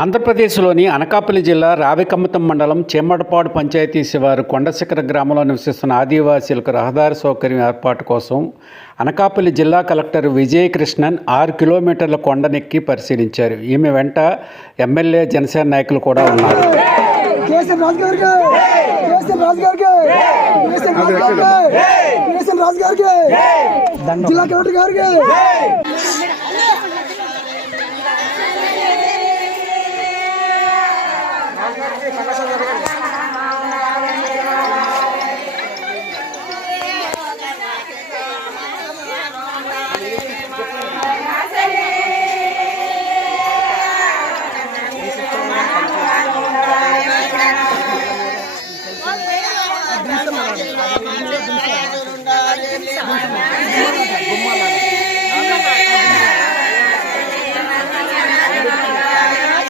ఆంధ్రప్రదేశ్లోని అనకాపల్లి జిల్లా రావికమ్మతం మండలం చేమ్మడపాడు పంచాయతీ శివారు కొండశిఖర గ్రామంలో నివసిస్తున్న ఆదివాసీలకు రహదారి సౌకర్యం ఏర్పాటు కోసం అనకాపల్లి జిల్లా కలెక్టర్ విజయకృష్ణన్ 6 కిలోమీటర్ల కొండనెక్కి పరిశీలించారు. ఈమె వెంట ఎమ్మెల్యే జనసేన నాయకులు కూడా ఉన్నారు.